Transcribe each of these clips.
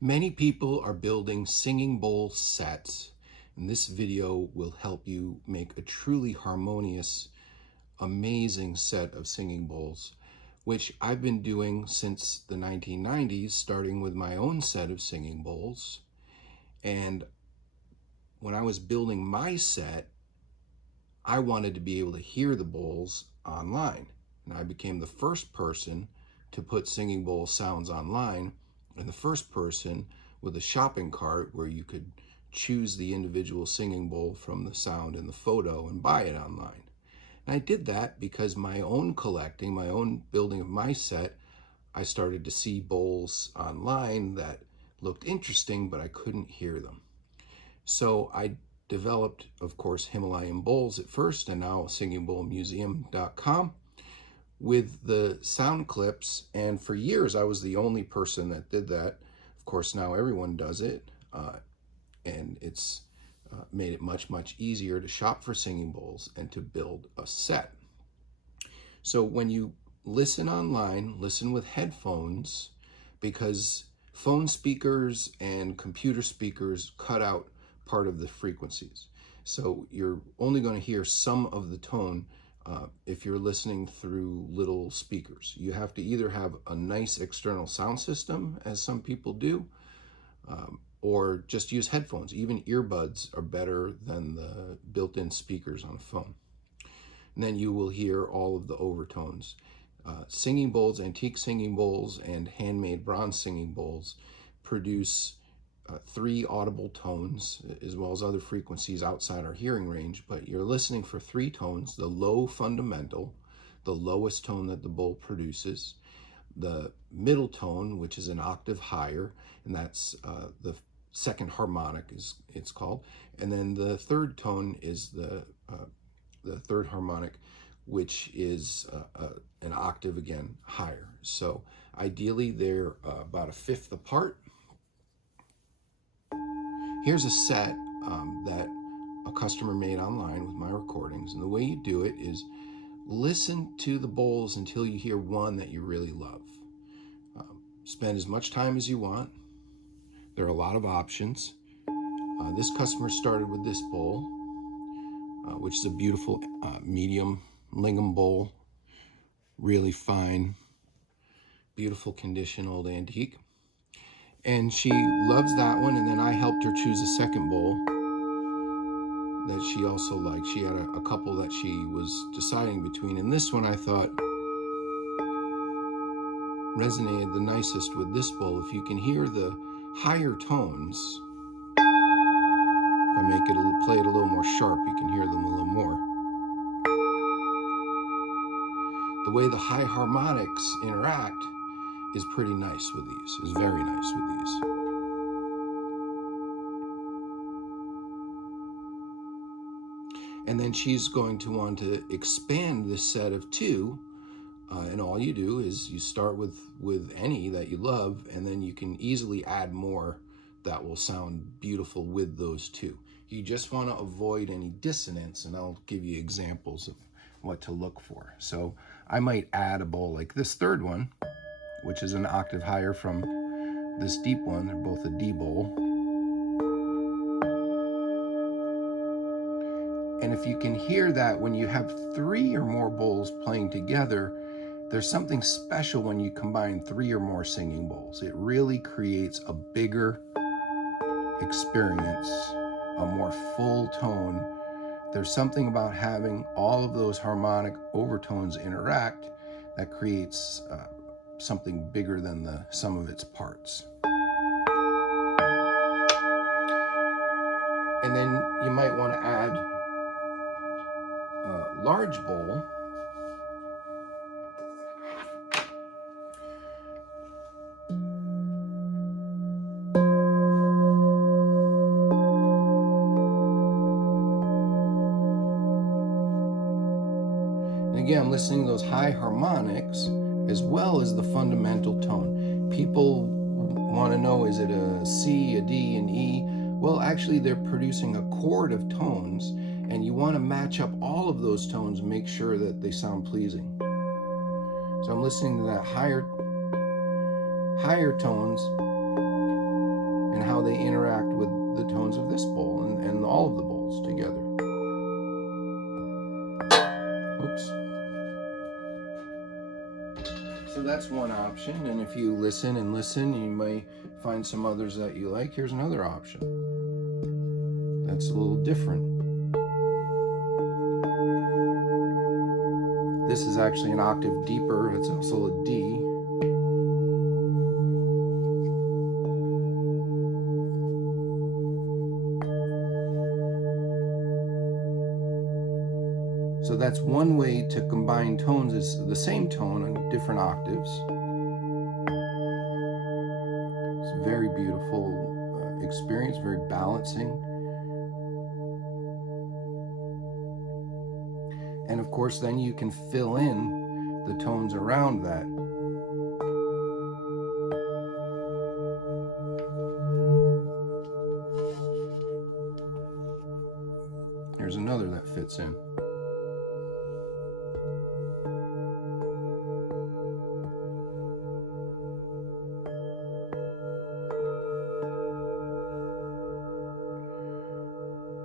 Many people are building singing bowl sets, and this video will help you make a truly harmonious, amazing set of singing bowls, which I've been doing since the 1990s, starting with my own set of singing bowls. And when I was building my set, I wanted to be able to hear the bowls online. And I became the first person to put singing bowl sounds online, and the first person with a shopping cart where you could choose the individual singing bowl from the sound in the photo and buy it online. And I did that because my own collecting, my own building of my set, I started to see bowls online that looked interesting, but I couldn't hear them. So I developed, of course, Himalayan bowls at first, and now singingbowlmuseum.com with the sound clips. And for years, I was the only person that did that. Of course, now everyone does it, and it's made it much, much easier to shop for singing bowls and to build a set. So when you listen online, listen with headphones, because phone speakers and computer speakers cut out part of the frequencies. So you're only going to hear some of the tone if you're listening through little speakers. You have to either have a nice external sound system, as some people do, or just use headphones. Even earbuds are better than the built-in speakers on a phone. And then you will hear all of the overtones. Singing bowls, antique singing bowls, and handmade bronze singing bowls produce 3 audible tones, as well as other frequencies outside our hearing range, but you're listening for 3 tones: the low fundamental, the lowest tone that the bowl produces, the middle tone, which is an octave higher, and that's the second harmonic, is it's called, and then the third tone is the third harmonic, which is an octave again higher. So ideally they're about a fifth apart. Here's a set that a customer made online with my recordings, and the way you do it is listen to the bowls until you hear one that you really love. Spend as much time as you want. There are a lot of options. This customer started with this bowl, which is a beautiful medium lingam bowl, really fine, beautiful condition, old antique. And she loves that one, and then I helped her choose a second bowl that she also liked. She had a couple that she was deciding between, and this one I thought resonated the nicest with this bowl. If you can hear the higher tones, if I make it play it a little more sharp, you can hear them a little more. The way the high harmonics interact is pretty nice with these, is very nice with these. And then she's going to want to expand this set of 2, and all you do is you start with any that you love, and then you can easily add more that will sound beautiful with those 2. You just want to avoid any dissonance, and I'll give you examples of what to look for. So I might add a bowl like this third one, which is an octave higher from this deep one. They're both a D bowl. And if you can hear that when you have 3 or more bowls playing together, there's something special when you combine 3 or more singing bowls. It really creates a bigger experience, a more full tone. There's something about having all of those harmonic overtones interact that creates something bigger than the sum of its parts. And then you might want to add a large bowl. And again, I'm listening to those high harmonics as well as the fundamental tone. People want to know, is it a C, a D, an E? Well, actually, they're producing a chord of tones, and you want to match up all of those tones and make sure that they sound pleasing. So I'm listening to that higher tones, how they interact with the tones of this bowl and all of the bowls together. Oops. So that's one option, and if you listen and listen, you may find some others that you like. Here's another option that's a little different. This is actually an octave deeper. It's also a D. So that's one way to combine tones, is the same tone on different octaves. It's a very beautiful experience, very balancing. And of course, then you can fill in the tones around that. Here's another that fits in.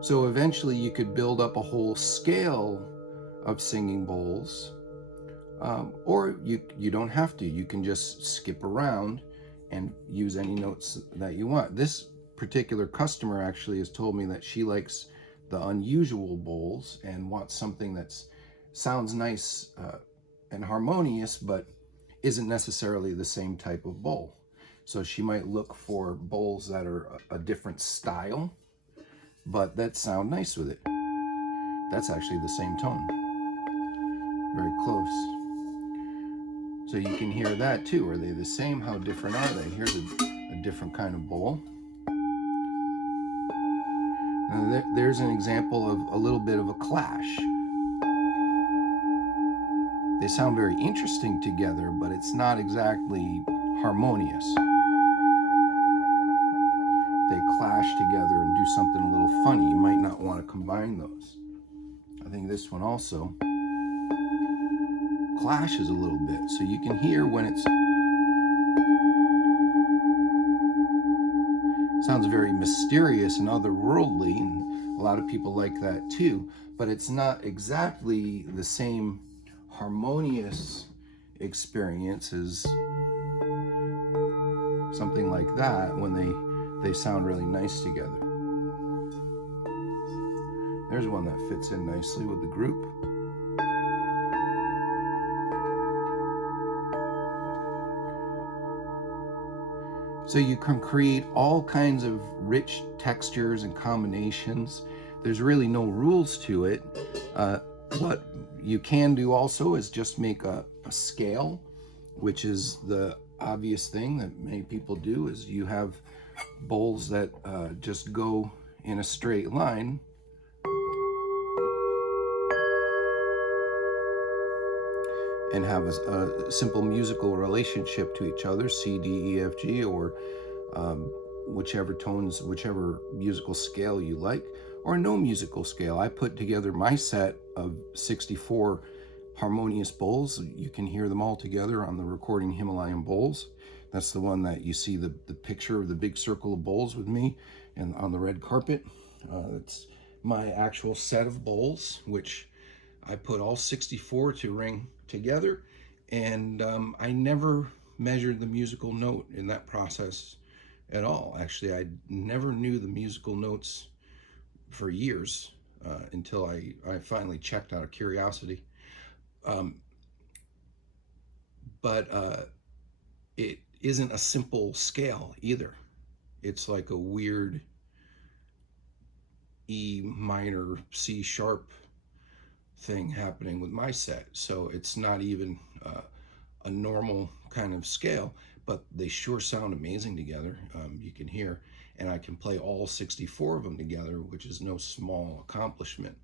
So eventually you could build up a whole scale of singing bowls, or you don't have to. You can just skip around and use any notes that you want. This particular customer actually has told me that she likes the unusual bowls and wants something that sounds nice and harmonious, but isn't necessarily the same type of bowl. So she might look for bowls that are a different style, but that sound nice with it. That's actually the same tone. Very close. So you can hear that too. Are they the same? How different are they? Here's a different kind of bowl. Now there's an example of a little bit of a clash. They sound very interesting together, but it's not exactly harmonious. They clash together and do something a little funny. You might not want to combine those. I think this one also clashes a little bit, so you can hear when it sounds very mysterious and otherworldly, and a lot of people like that too, but it's not exactly the same harmonious experience as something like that when they sound really nice together. There's one that fits in nicely with the group. So you can create all kinds of rich textures and combinations. There's really no rules to it. What you can do also is just make a scale, which is the obvious thing that many people do, is you have bowls that just go in a straight line. And have a simple musical relationship to each other, C, D, E, F, G, or whichever tones, whichever musical scale you like, or no musical scale. I put together my set of 64 harmonious bowls. You can hear them all together on the recording Himalayan Bowls. That's the one that you see the picture of the big circle of bowls with me and on the red carpet. It's my actual set of bowls, which I put all 64 to ring together, and I never measured the musical note in that process at all. Actually, I never knew the musical notes for years until I finally checked out of curiosity. But it isn't a simple scale either. It's like a weird E minor, C sharp thing happening with my set. So it's not even a normal kind of scale, but they sure sound amazing together. You can hear, and I can play all 64 of them together, which is no small accomplishment,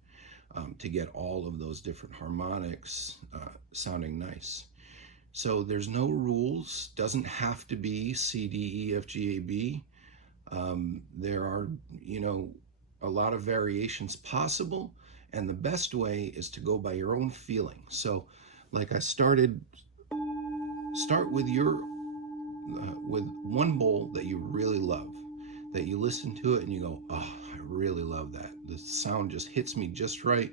to get all of those different harmonics sounding nice. So there's no rules, doesn't have to be C, D, E, F, G, A, B. There are, a lot of variations possible, and the best way is to go by your own feeling. So like I start with with one bowl that you really love, that you listen to it and you go, oh, I really love that. The sound just hits me just right.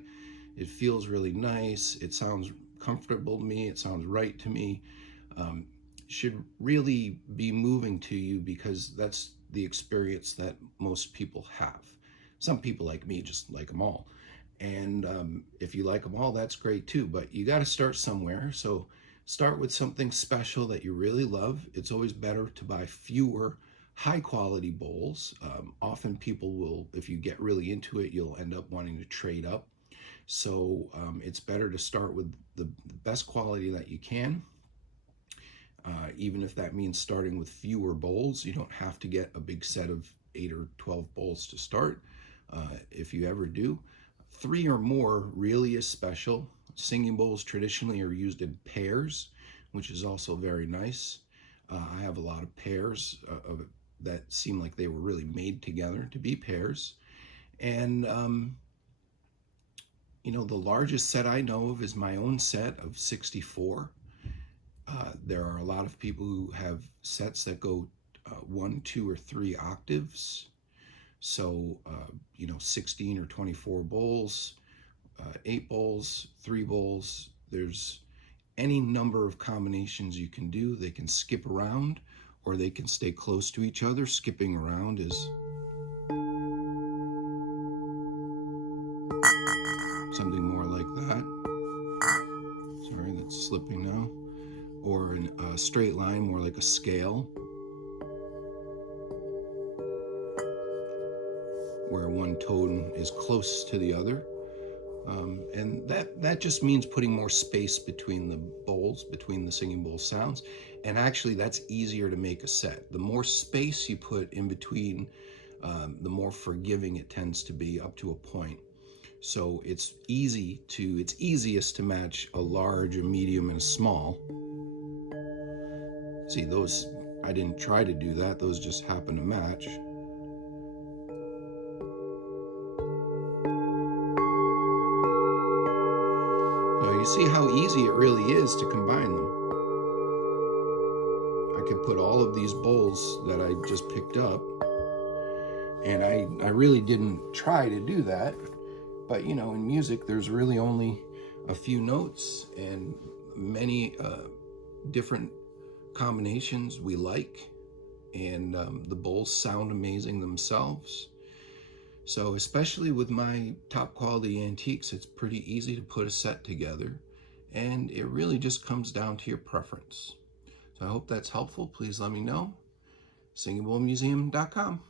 It feels really nice. It sounds comfortable to me. It sounds right to me. Um, should really be moving to you, because that's the experience that most people have. Some people like me just like them all. And if you like them all, that's great too. But you got to start somewhere. So start with something special that you really love. It's always better to buy fewer high quality bowls. Often people will, if you get really into it, you'll end up wanting to trade up. So it's better to start with the best quality that you can. Even if that means starting with fewer bowls, you don't have to get a big set of 8 or 12 bowls to start. If you ever do, 3 or more really is special. Singing bowls traditionally are used in pairs, which is also very nice. I have a lot of pairs that seem like they were really made together to be pairs. And the largest set I know of is my own set of 64. There are a lot of people who have sets that go 1, 2, or 3 octaves. So, 16 or 24 bowls, 8 bowls, 3 bowls. There's any number of combinations you can do. They can skip around or they can stay close to each other. Skipping around is something more like that. Sorry, that's slipping now. Or a straight line, more like a scale, where one tone is close to the other. And that just means putting more space between the bowls, between the singing bowl sounds. And actually, that's easier to make a set. The more space you put in between, the more forgiving it tends to be, up to a point. So it's easiest to match a large, a medium, and a small. See, those, I didn't try to do that. Those just happen to match. So you see how easy it really is to combine them. I could put all of these bowls that I just picked up, and I really didn't try to do that. But in music, there's really only a few notes and many different combinations we like, and the bowls sound amazing themselves. So especially with my top quality antiques, it's pretty easy to put a set together, and it really just comes down to your preference. So I hope that's helpful. Please let me know. singingbowlmuseum.com